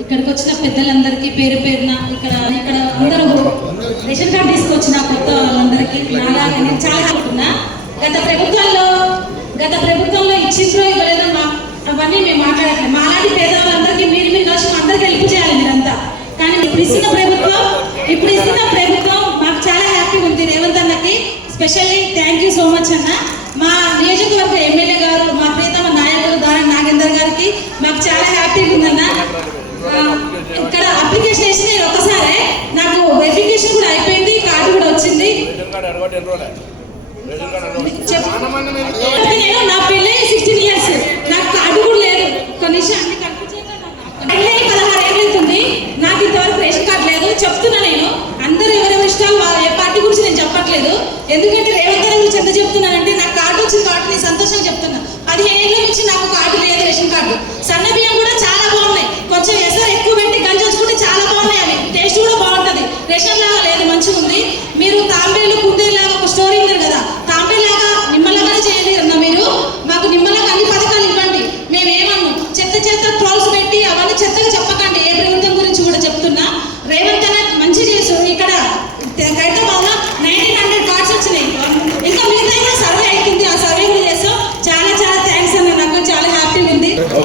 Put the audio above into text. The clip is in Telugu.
ఇక్కడికి వచ్చిన పెద్దలందరికీ పేరు పేరున ఇక్కడ అందరూ రేషన్ కార్డు తీసుకొచ్చిన కొత్త వాళ్ళందరికీ నాలాగా నేను చాలా అనుకున్నా. గత ప్రభుత్వంలో ఇచ్చిండ్రో ఇవ్వలేదో అవన్నీ మేము మాట్లాడట్లేదు. మాలాంటి పేదవాళ్ళందరికీ మీరు కలిసి అందరికీ హెల్ప్ చేయాలి మీరంతా. కానీ ఇప్పుడు ఇస్తున్న ప్రభుత్వం మాకు చాలా హ్యాపీగా ఉంది. రేవంత్ అన్నకి specially thank you so much అన్న.